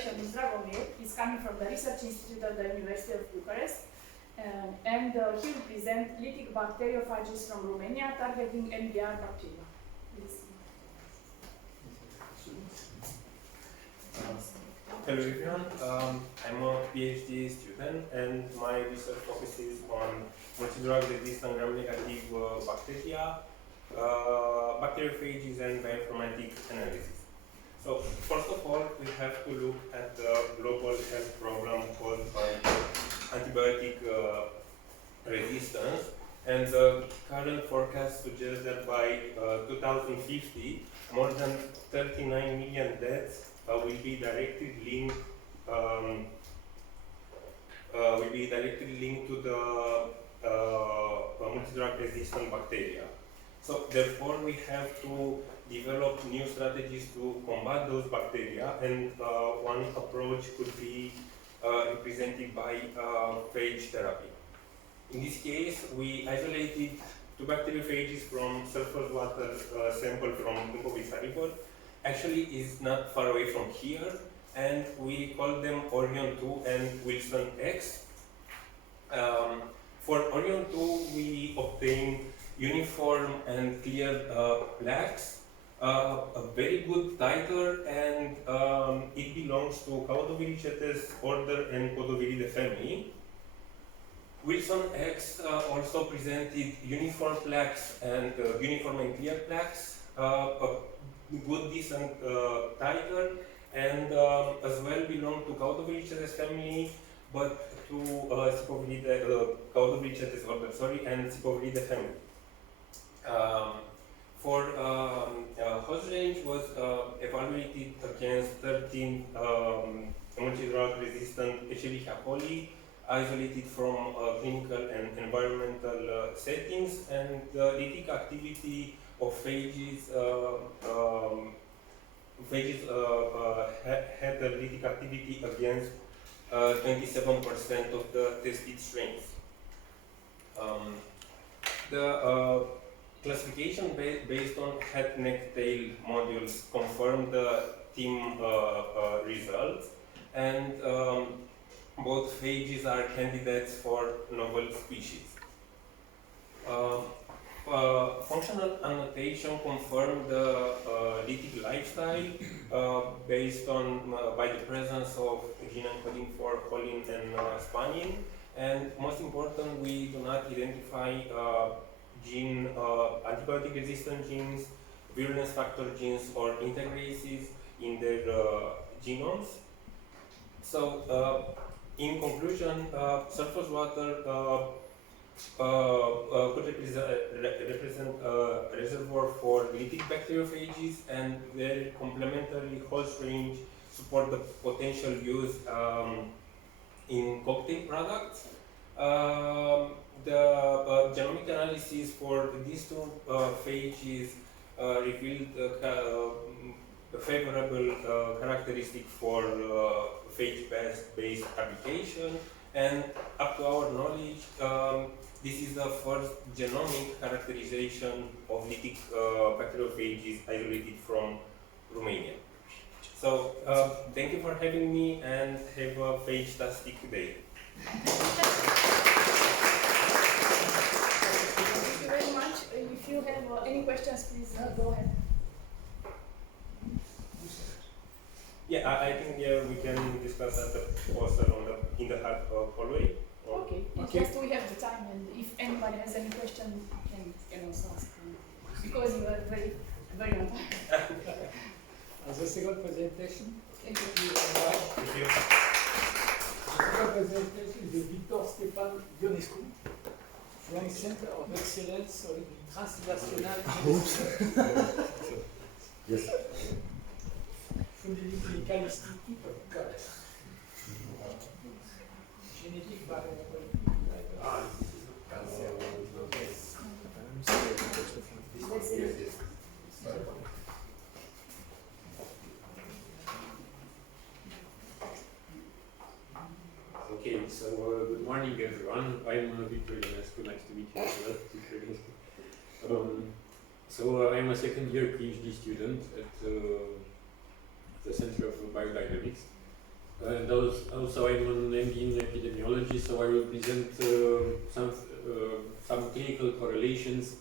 Rareș-Ionuț Dragomir. He's coming from the Research Institute of the University of Bucharest. And he will present Lytic bacteriophages from Romania targeting MDR bacteria. Please. Hello everyone, I'm a PhD student and my research focuses on multi-drug resistant gram-negative bacteria, bacteriophages and bioinformatic analysis. So first of all, we have to look at the global health problem caused by antibiotic resistance, and the current forecast suggests that by 2050, more than 39 million deaths will be directly linked to the multi-drug resistant bacteria. So therefore, we have to develop new strategies to combat those bacteria, and one approach could be represented by phage therapy. In this case, we isolated two bacteriophages from surface water sample from Góngora River. Actually, is not far away from here, and we call them Orion 2 and Wilson X. For Orion 2, we obtain uniform and clear plaques, a very good titer, and it belongs to Caudoviricetes order and Podoviridae family. Wilson X also presented uniform plaques and uniform and clear plaques, a good decent titer, and as well belong to Caudoviricetes family, but to Caudoviricetes order, and Cypoviridae family. For host range was evaluated against 13 multi-drug resistant Escherichia coli, isolated from clinical and environmental settings, and the lytic activity of phages had a lytic activity against 27% of the tested strains. The classification based on head, neck, tail modules confirmed the team results, and both phages are candidates for novel species. Functional annotation confirmed the lytic lifestyle based on by the presence of gene encoding for choline and spannin, and most important, we do not identify antibiotic resistant genes, virulence factor genes, or integrases in their genomes. So, in conclusion, surface water could represent a reservoir for lytic bacteriophages, and their complementary host range support the potential use in cocktail products. The genomic analysis for these two phages revealed favorable characteristic for phage-based application, and up to our knowledge, this is the first genomic characterization of lytic bacteriophages isolated from Romania. So, thank you for having me, and have a phage-tastic day. Thank you very much. If you have any questions, please go ahead. Yeah, I think we can discuss at the poster in the hallway. Okay. Just we have the time, and if anybody has any question, can also ask. Because you are very on time. As a second presentation, Thank you. Thank you. the second presentation is Victor-Ștefan Ionescu from Center of Excellence in Translational Medicine. Yes. From the Clinical Institute of Bucharest. Genetic variability. Okay, so good morning everyone. I'm Victor-Ionescu, nice to meet you as well. So I'm a second year PhD student at the Center of Biodynamics, And also I'm an MD in epidemiology, so I will present some clinical correlations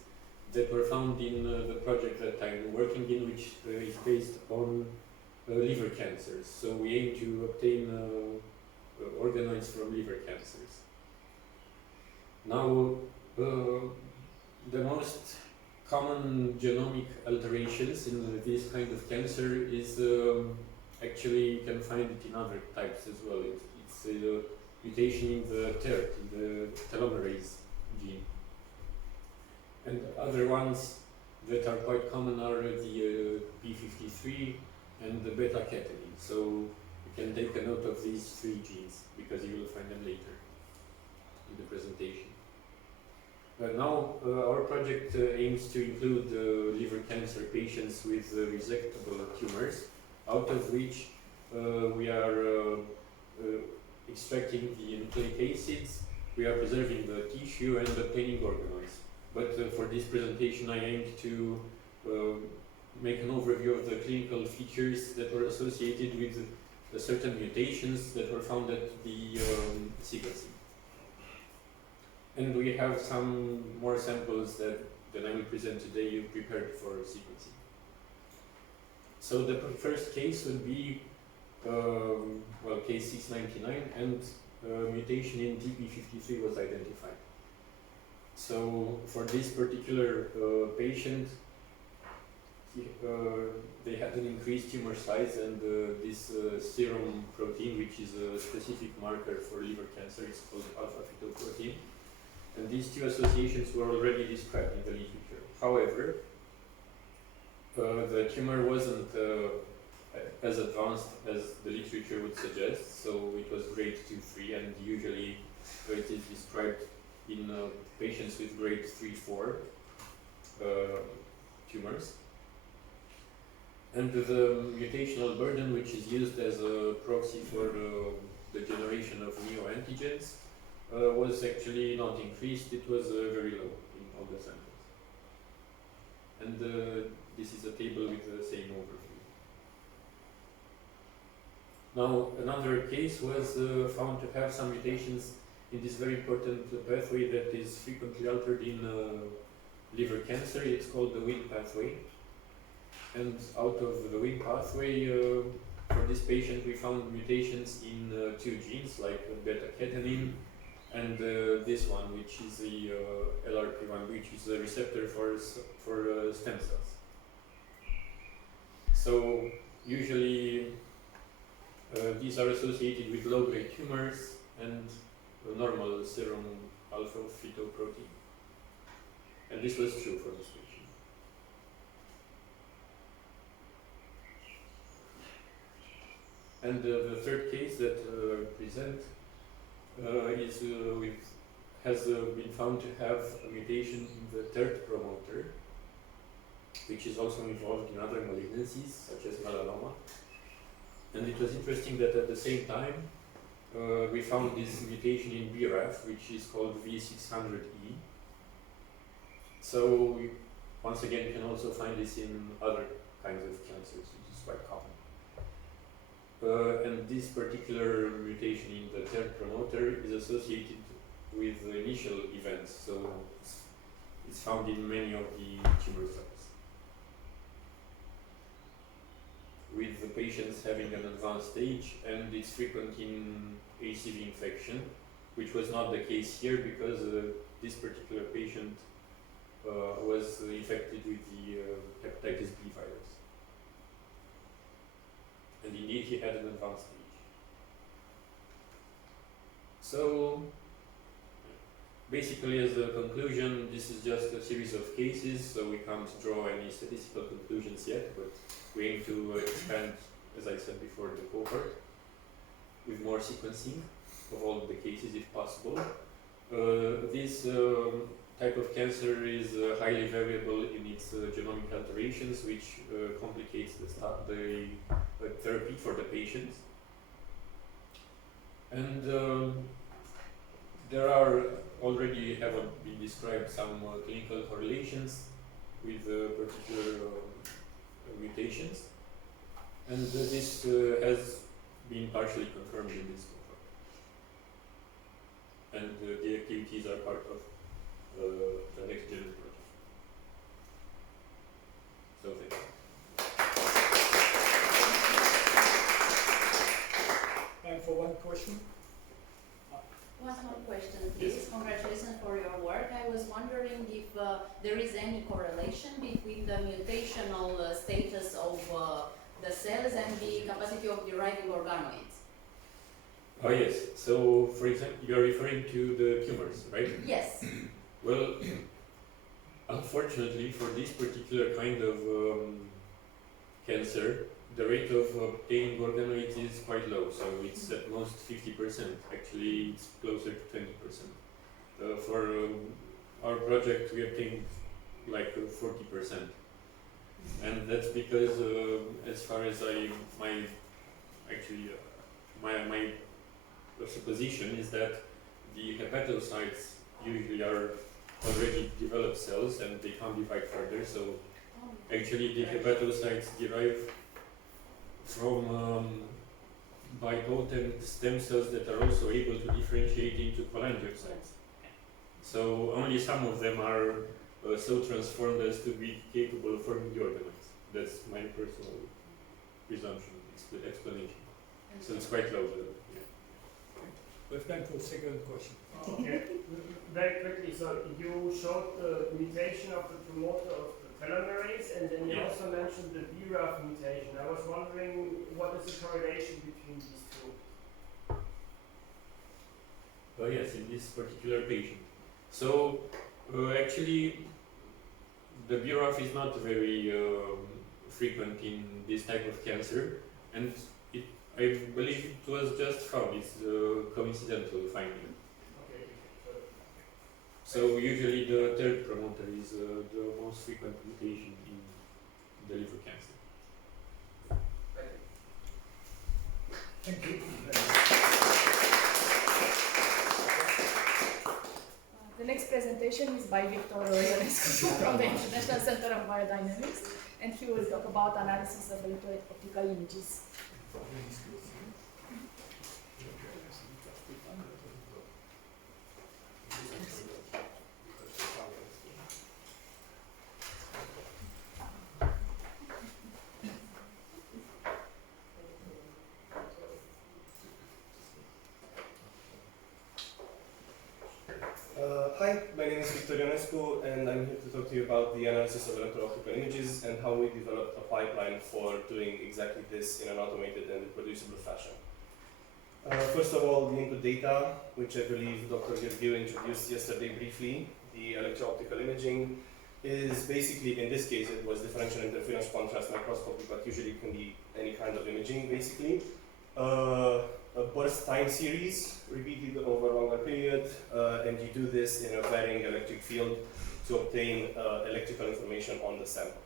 that were found in the project that I'm working in, which is based on liver cancers. So we aim to obtain organoids from liver cancers. Now, the most common genomic alterations in this kind of cancer is actually you can find it in other types as well. It's a mutation in the TERT, in the telomerase gene. And other ones that are quite common are the p53 and the beta-catenin. So you can take a note of these three genes because you will find them later in the presentation. Now our project aims to include liver cancer patients with resectable tumors, out of which we are extracting the nucleic acids, we are preserving the tissue and obtaining organoids. But for this presentation I aimed to make an overview of the clinical features that were associated with certain mutations that were found at the sequencing. And we have some more samples that I will present today prepared for sequencing. So the first case would be case 699, and mutation in TP53 was identified. So for this particular patient, they had an increased tumor size, and this serum protein, which is a specific marker for liver cancer, it's called alpha-fetoprotein. And these two associations were already described in the literature. However, the tumor wasn't as advanced as the literature would suggest, so it was grade 2-3, and usually it is described in patients with grade 3-4 tumors. And the mutational burden, which is used as a proxy for the generation of neoantigens, was actually not increased, it was very low in all the samples. And this is a table with the same overview. Now, another case was found to have some mutations in this very important pathway that is frequently altered in liver cancer. It's called the Wnt pathway. And out of the Wnt pathway, for this patient we found mutations in two genes, like beta-catenin and this one, which is the LRP1, which is a receptor for stem cells. So usually these are associated with low-grade tumors and normal serum alpha-fetoprotein. And this was true for this patient. And the third case that I present has been found to have a mutation in the TERT promoter, which is also involved in other malignancies such as melanoma. And it was interesting that at the same time we found this mutation in BRAF, which is called V600E. So once again you can also find this in other kinds of cancers, which is quite common. And this particular mutation in the TERT promoter is associated with the initial events, so it's found in many of the tumor cells, with the patients having an advanced stage, and it's frequent in ACV infection, which was not the case here because this particular patient was infected with the hepatitis B virus. And indeed he had an advanced stage. So basically, as a conclusion, this is just a series of cases, so we can't draw any statistical conclusions yet, but we aim to expand, as I said before, the cohort with more sequencing of all the cases if possible. This type of cancer is highly variable in its genomic alterations, which complicates the therapy for the patients. And there are already have been described some clinical correlations with particular mutations, and this has been partially confirmed in this cohort. And the activities are part of the next gen project. So thank you. Time for one question. One small question, please. Yes. Congratulations for your work. I was wondering if there is any correlation between the mutational status of the cells and the capacity of deriving organoids. Oh yes, so for example, you are referring to the tumors, right? Yes. Well, unfortunately for this particular kind of cancer, the rate of obtaining organoids is quite low, so it's at most 50%. Actually, it's closer to 20%. For our project, we obtained like 40%. And that's because, as far as my supposition is that the hepatocytes usually are already developed cells and they can't divide further. So actually, the hepatocytes derive from bipotent stem cells that are also able to differentiate into cholangiocytes. So only some of them are so transformed as to be capable of forming the organoids. That's my personal presumption, explanation. So it's quite low. Yeah. We have time for a second question. Okay, very quickly, so you showed the mutation of the promoter of the telomerase, and then you Yes. also mentioned the BRAF mutation. I was wondering what is the correlation between these two? Oh yes, in this particular patient. So actually, the BRAF is not very frequent in this type of cancer, and I believe it was just found. It's a coincidental finding. Okay. So usually the third promoter is the most frequent mutation in the liver cancer. Thank you. The next presentation is by Victor-Ștefan Ionescu from the International Center of Biodynamics, and he will talk about analysis of electro-optical images. Hi, my name is Victor Ionescu, and I'm here to talk to you about the analysis of electro-optical images and how we developed a pipeline for doing exactly this in an automated and reproducible fashion. First of all, the input data, which I believe Dr. Gheorghiu introduced yesterday briefly. The electro-optical imaging is basically, in this case, it was differential interference contrast microscopy, but usually it can be any kind of imaging, basically. A burst time series repeated over a longer period, and you do this in a varying electric field to obtain electrical information on the sample.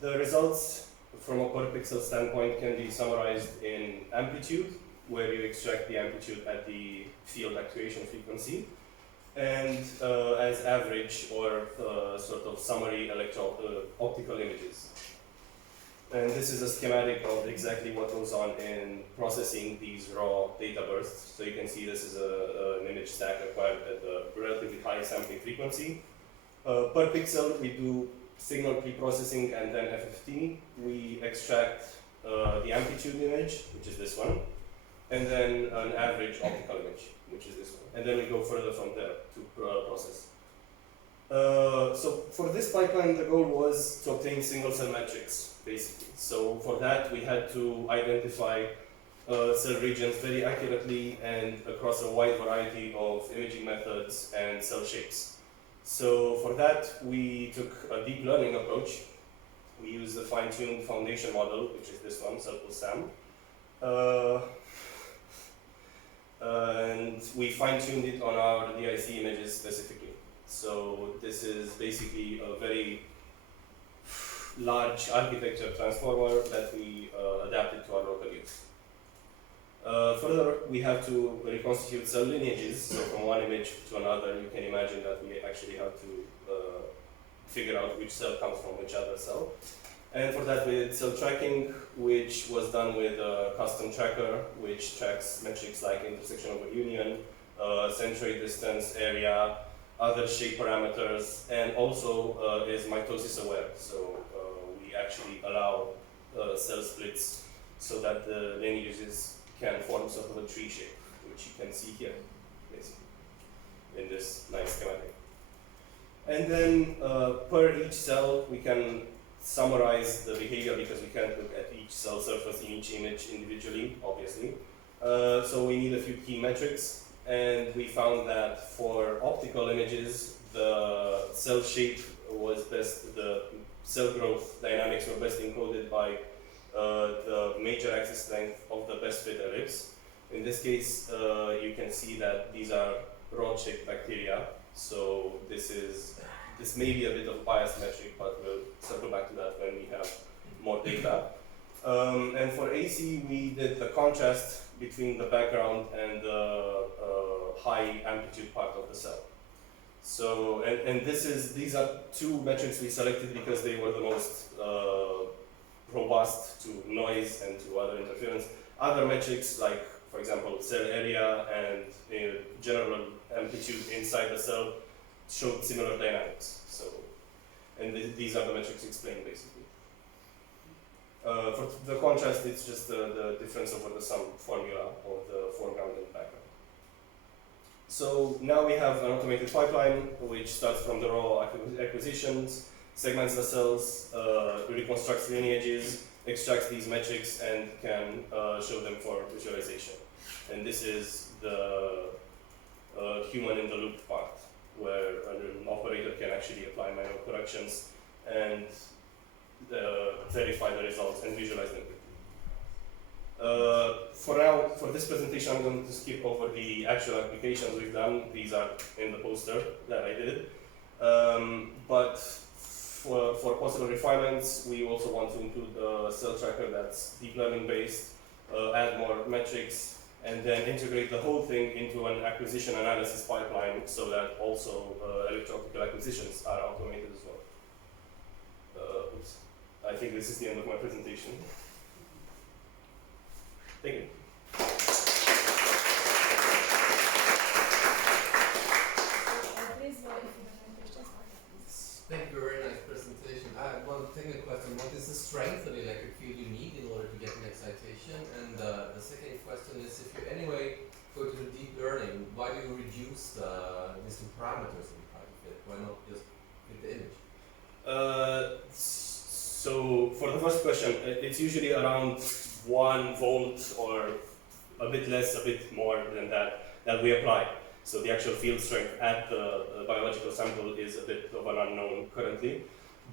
The results from a per pixel standpoint can be summarized in amplitude, where you extract the amplitude at the field actuation frequency, and as average or sort of summary electro-optical images. And this is a schematic of exactly what goes on in processing these raw data bursts. So you can see this is an image stack acquired at a relatively high sampling frequency. Per pixel, we do signal pre-processing and then FFT. We extract the amplitude image, which is this one, and then an average optical image, which is this one. And then we go further from there to process. So for this pipeline, the goal was to obtain single cell metrics, basically. So for that, we had to identify cell regions very accurately and across a wide variety of imaging methods and cell shapes. So for that, we took a deep learning approach. We used the fine-tuned foundation model, which is this one, SAM. And we fine-tuned it on our DIC images specifically. So this is basically a very large architecture transformer that we adapted to our local use. Further, we have to reconstitute cell lineages. So from one image to another, you can imagine that we actually have to figure out which cell comes from which other cell. And for that we did cell tracking, which was done with a custom tracker, which tracks metrics like intersection over union, centroid distance, area, other shape parameters, and also is mitosis aware. So we actually allow cell splits so that the lineages can form sort of a tree shape, which you can see here, basically, in this nice schematic. And then per each cell, we can summarize the behavior because we can't look at each cell surface in each image individually, obviously. So we need a few key metrics, and we found that for optical images, the cell shape was best, the cell growth dynamics were best encoded by the major axis length of the best fit ellipse. In this case, you can see that these are rod-shaped bacteria, so this may be a bit of a biased metric, but we'll circle back to that when we have more data. And for AC, we did the contrast between the background and the high amplitude part of the cell. So, and these are two metrics we selected because they were the most robust to noise and to other interference. Other metrics, like for example cell area and general amplitude inside the cell, showed similar dynamics. So, and these are the metrics explained basically. For the contrast, it's just the difference over the sum formula of the foreground and background. So now we have an automated pipeline which starts from the raw acquisitions, segments the cells, reconstructs lineages, extracts these metrics, and can show them for visualization. And this is the human in the loop part, where an operator can actually apply manual corrections and verify the results and visualize them quickly. For now, for this presentation, I'm going to skip over the actual applications we've done. These are in the poster that I did. But for possible refinements, we also want to include a cell tracker that's deep learning based, add more metrics, and then integrate the whole thing into an acquisition analysis pipeline so that also electro-optical acquisitions are automated as well. Oops. I think this is the end of my presentation. Thank you. Please, if you have any questions, please. Thank you, very nice presentation. I have one technical question. What is the strength of the electric field you need in order to get an excitation? And the second question is, if you anyway go to the deep learning, why do you reduce the distant parameters in the kind of fit? Why not just fit the image? So for the first question, it's usually around 1 volt or a bit less, a bit more than that we apply. So the actual field strength at the biological sample is a bit of an unknown currently,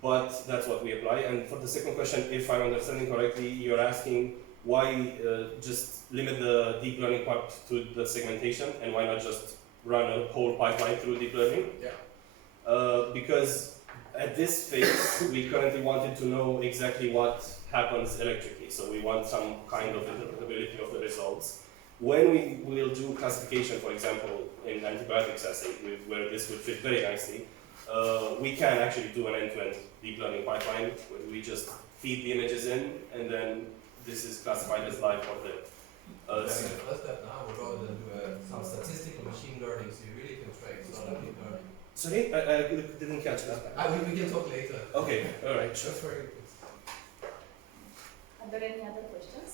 but that's what we apply. And for the second question, if I'm understanding correctly, you're asking why just limit the deep learning part to the segmentation, and why not just run a whole pipeline through deep learning? Yeah. Because at this phase, we currently wanted to know exactly what happens electrically. So we want some kind of interpretability of the results. When we will do classification, for example, in antibiotics assay, where this would fit very nicely, we can actually do an end-to-end deep learning pipeline where we just feed the images in, and then this is classified as live or dead. The first step now, rather than do some statistical machine learning, so you really can track, it's not a deep learning. Sorry, I didn't catch that. We can talk later. Okay, all right, sure. That's very good. Are there any other questions?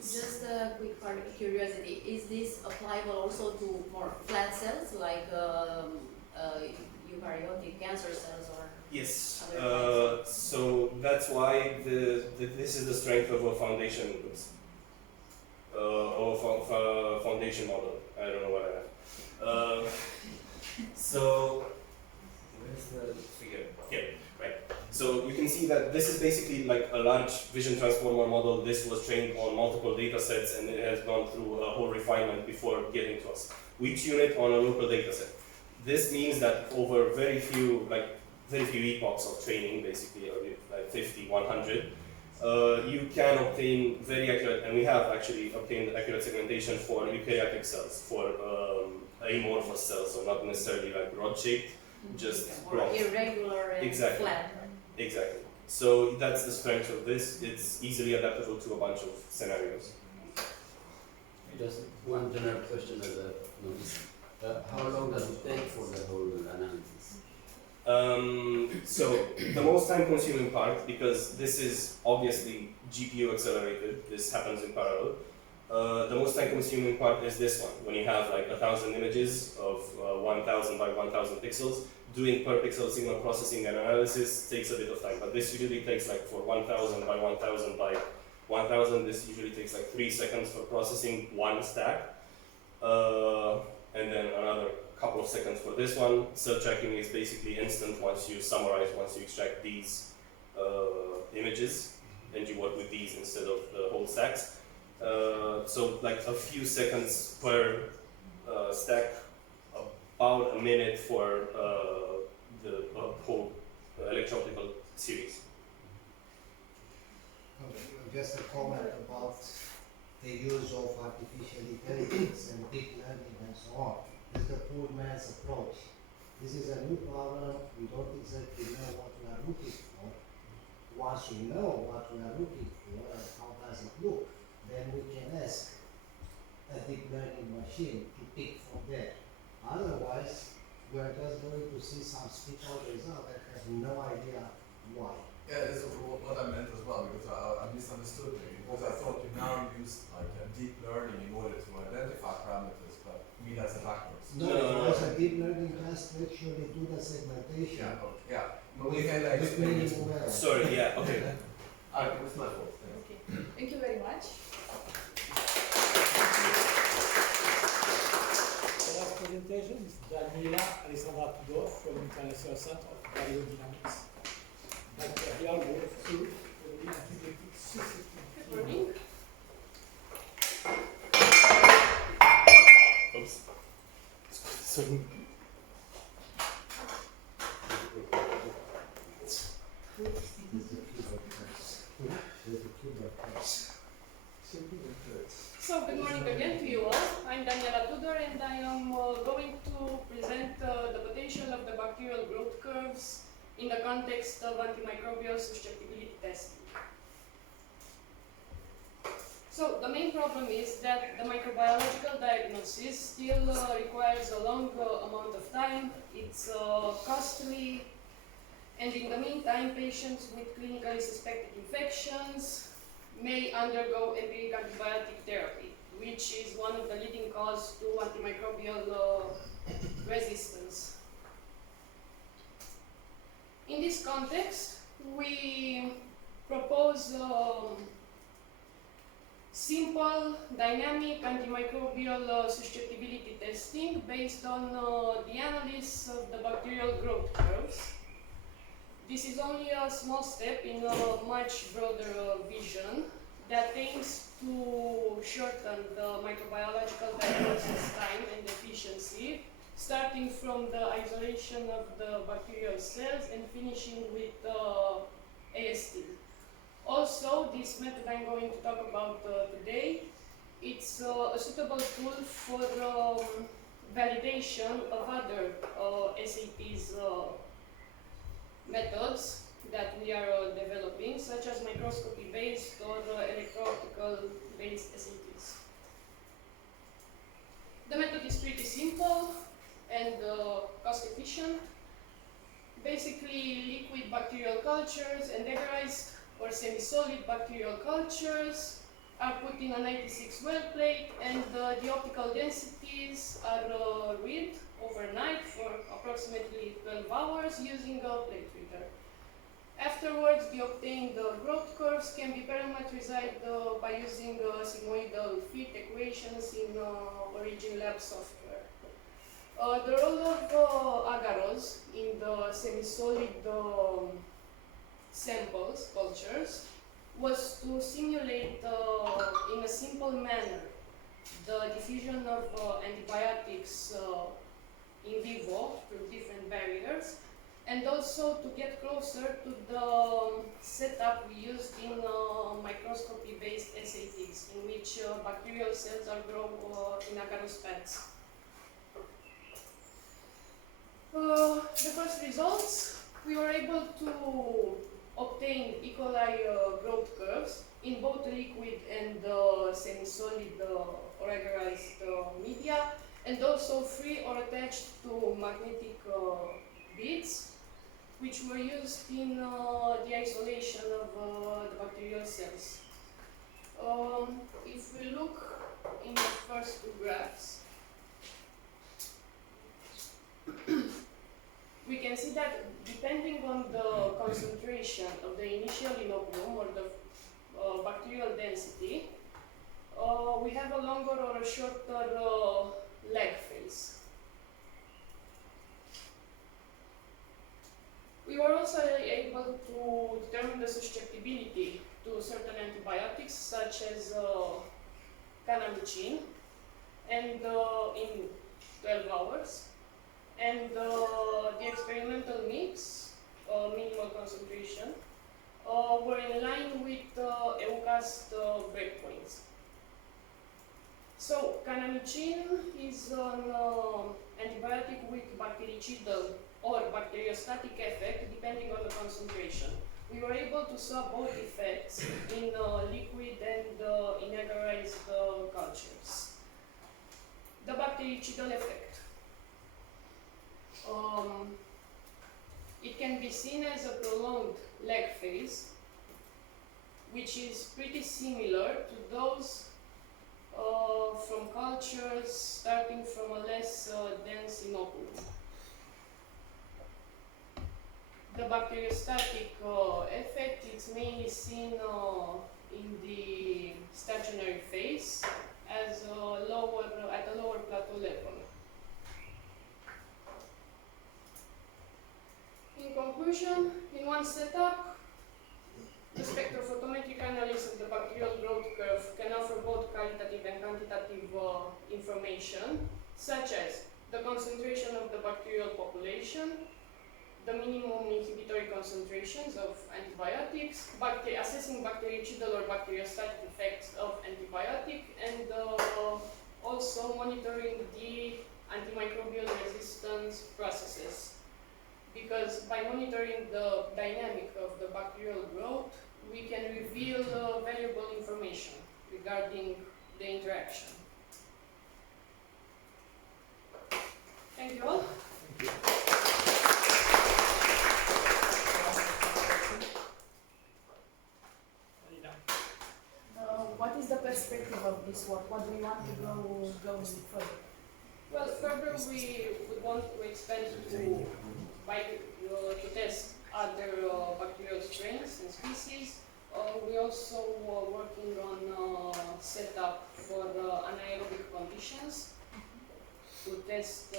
Just a quick part of curiosity, is this applicable also to more flat cells like eukaryotic cancer cells or Yes, other types? so that's why this is the strength of a foundation, foundation model. I don't know what I have. So, where's the figure? Yeah, right. So you can see that this is basically like a large vision transformer model. This was trained on multiple data sets, and it has gone through a whole refinement before getting to us. We tune it on a local data set. This means that over very few epochs of training, basically, or like 50, 100, you can obtain very accurate, and we have actually obtained accurate segmentation for eukaryotic cells, for amorphous cells, so not necessarily like rod-shaped, just or blobs. irregular and Exactly. flat. Exactly. So that's the strength of this. It's easily adaptable to a bunch of scenarios. Just one general question as a novice. How long does it take for the whole analysis? So the most time-consuming part, because this is obviously GPU accelerated, this happens in parallel. The most time-consuming part is this one, when you have like 1,000 images of 1,000 by 1,000 pixels. Doing per pixel signal processing and analysis takes a bit of time, but this usually takes like for 1,000 by 1,000 by 1,000, this usually takes like 3 seconds for processing one stack. And then another couple of seconds for this one. Cell tracking is basically instant once you summarize, once you extract these images, and you work with these instead of the whole stacks. So like a few seconds per stack, about a minute for the whole electro-optical series. Just a comment about the use of artificial intelligence and deep learning and so on. This is the poor man's approach. This is a new problem. We don't exactly know what we are looking for. Once we know what we are looking for and how does it look, then we can ask a deep learning machine to pick from there. Otherwise, we are just going to see some spit-out result and have no idea why. Yeah, that's what I meant as well, because I misunderstood you, because I thought you now used like deep learning in order to identify parameters, but to me that's backwards. No, because a deep learning just actually do the segmentation. Yeah, okay, yeah. But we can like with minimum error. Sorry, yeah, okay. It was my fault. Thanks. Okay. Thank you very much. The last presentation is Daniela-Alexandra Tudor from International Center of Biodynamics. Bacterial work through the antibiotic susceptibility. Good morning. Oops. So, So good morning again to you all. I'm Daniela Tudor and I am going to present the potential of the bacterial growth curves in the context of antimicrobial susceptibility testing. So the main problem is that the microbiological diagnosis still requires a long amount of time, it's costly, and in the meantime patients with clinically suspected infections may undergo empiric antibiotic therapy, which is one of the leading causes to antimicrobial resistance. In this context, we propose simple, dynamic antimicrobial susceptibility testing based on the analysis of the bacterial growth curves. This is only a small step in a much broader vision that aims to shorten the microbiological diagnosis time and efficiency, starting from the isolation of the bacterial cells and finishing with AST. Also, this method I'm going to talk about today, it's a suitable tool for validation of other SATs methods that we are developing, such as microscopy-based or electro-optical based SATs. The method is pretty simple and cost-efficient. Basically, liquid bacterial cultures and agarized or semi-solid bacterial cultures are put in a 96 well plate, and the optical densities are read overnight for approximately 12 hours using a plate reader. Afterwards, the obtained growth curves can be parameterized by using sigmoidal fit equations in Origin Lab software. The role of agarose in the semi-solid samples, cultures, was to simulate in a simple manner the diffusion of antibiotics in vivo through different barriers, and also to get closer to the setup we used in microscopy-based SATs, in which bacterial cells are grown in agarose pads. The first results, we were able to obtained E. coli growth curves in both liquid and semi-solid or agarized media, and also free or attached to magnetic beads, which were used in the isolation of the bacterial cells. If we look in the first two graphs, we can see that depending on the concentration of the initial inoculum or the bacterial density, we have a longer or a shorter lag phase. We were also able to determine the susceptibility to certain antibiotics such as canamicin and in 12 hours, and the experimental mix, minimal concentration, were in line with EUCAST breakpoints. So canamicin is an antibiotic with bactericidal or bacteriostatic effect depending on the concentration. We were able to saw both effects in liquid and in agarized cultures. The bactericidal effect. It can be seen as a prolonged lag phase, which is pretty similar to those from cultures starting from a less dense inoculum. The bacteriostatic effect is mainly seen in the stationary phase as at a lower plateau level. In conclusion, in one setup, the spectrophotometric analysis of the bacterial growth curve can offer both qualitative and quantitative information, such as the concentration of the bacterial population, the minimum inhibitory concentrations of antibiotics, assessing bactericidal or bacteriostatic effects of antibiotic, and also monitoring the antimicrobial resistance processes. Because by monitoring the dynamic of the bacterial growth, we can reveal valuable information regarding the interaction. Thank you all. Thank you. What is the perspective of this work? What do we want to go further? Well, further we would want to expand to test other bacterial strains and species. We also are working on setup for anaerobic conditions to test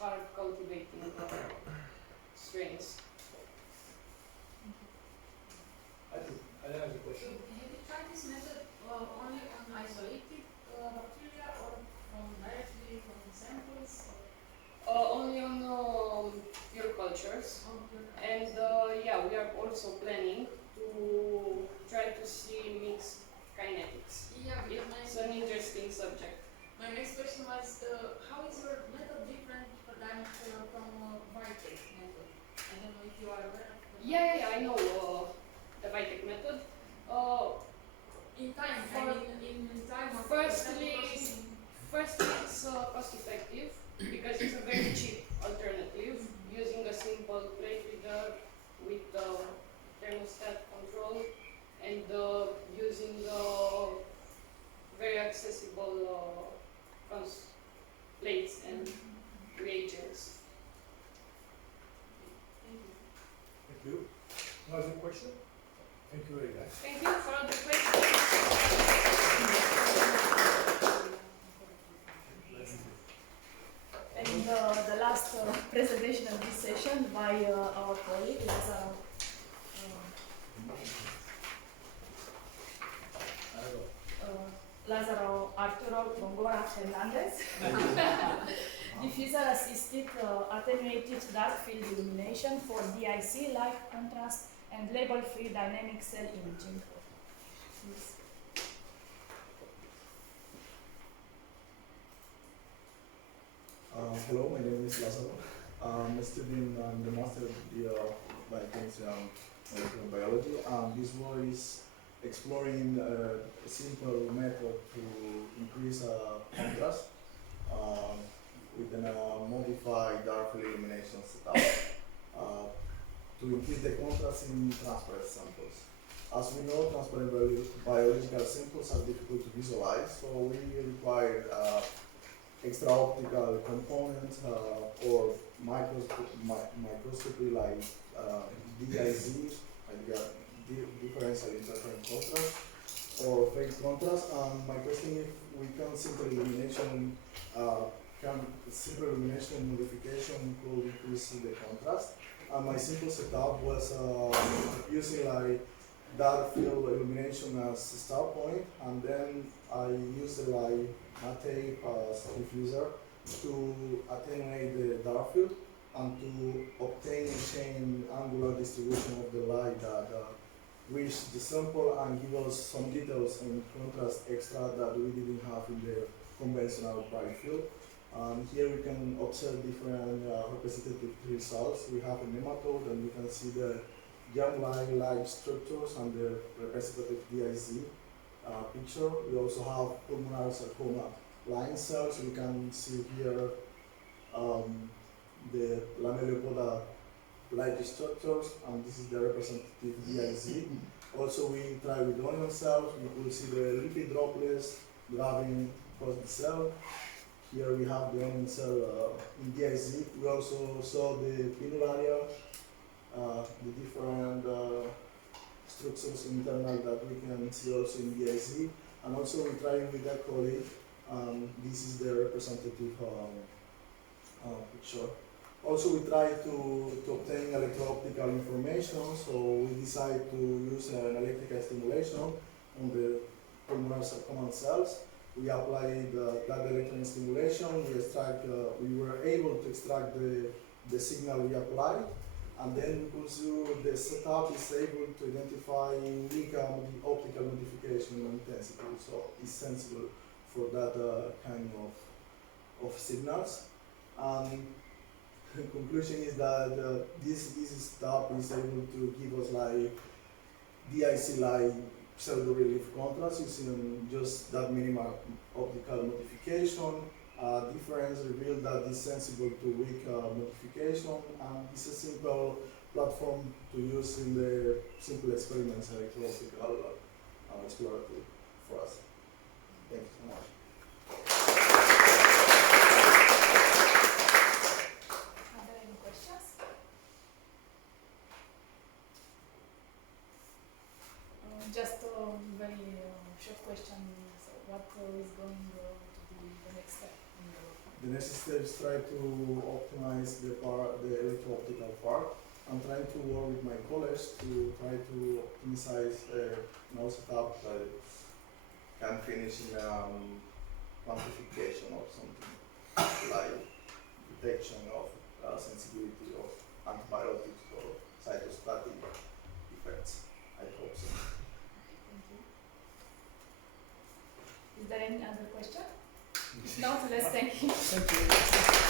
hard cultivating strains. I have a question. Have you tried this method only on isolated bacteria or directly from samples? Only on pure cultures. And yeah, we are also planning to try to see mixed kinetics. Yeah, it's an interesting subject. My next question was, how is your method different from Vitec method? I don't know if you are aware of it. Yeah, I know the Vitec method. In time, in time of Firstly, it's cost effective because it's a very cheap alternative using a simple plate reader with thermostat control and using very accessible plates and reagents. Thank you. Another question? Thank you very much. Thank you for all the questions. And the last presentation of this session by our colleague, Lázaro. Lázaro, Arturo, Góngora, Hernández. Diffuser-Assisted Attenuated Dark Field Illumination for DIC-Like contrast and label-free dynamic cell imaging. Yes. Hello, my name is Lázaro. I'm studying the master degree of biochemistry molecular biology, and this one is exploring a simple method to increase contrast with a modified dark field illumination setup to increase the contrast in transparent samples. As we know, transparent biological samples are difficult to visualize, so we require extra optical components or microscopy like DIC, like differential interference contrast, or phase contrast. And my question is, we can simple illumination, simple illumination modification could increase the contrast. And my simple setup was using like dark field illumination as a start point, and then I used like a tape as a diffuser to attenuate the dark field and to obtain a chain angular distribution of the light that reached the sample and give us some details and contrast extra that we didn't have in the conventional bright field. Here we can observe different representative results. We have a nematode, and you can see the germ-like structures and the representative DIC picture. We also have pulmonary sarcoma line cells. We can see here the lamellipoda light structures, and this is the representative DIC. Also, we try with onion cells. We could see the lipid droplets driving across the cell. Here we have the onion cell in DIC. We also saw the pinularia, the different structures internal that we can see also in DIC. And also we try with E. coli. This is the representative picture. Also we try to obtain electro-optical information, so we decide to use an electrical stimulation on the pulmonary sarcoma cells. We applied that electron stimulation. We were able to extract the signal we applied, and then because the setup is able to identify weak optical modification intensity, so it's sensible for that kind of signals. The conclusion is that this setup is able to give us like DIC-like pseudo relief contrast using just that minimal optical modification. Difference revealed that it's sensible to weak modification, and it's a simple platform to use in the simple experiments electro-optical exploratory for us. Thank you so much. Are there any questions? Just a very short question. So what is going to be the next step? The next step is try to optimize the electro-optical part. I'm trying to work with my colleagues to try to optimize an setup that can finish in quantification or something like detection of sensibility of antibiotics or cytostatic effects. I hope so. Thank you. Is there any other question? If not, let's thank you. Thank you.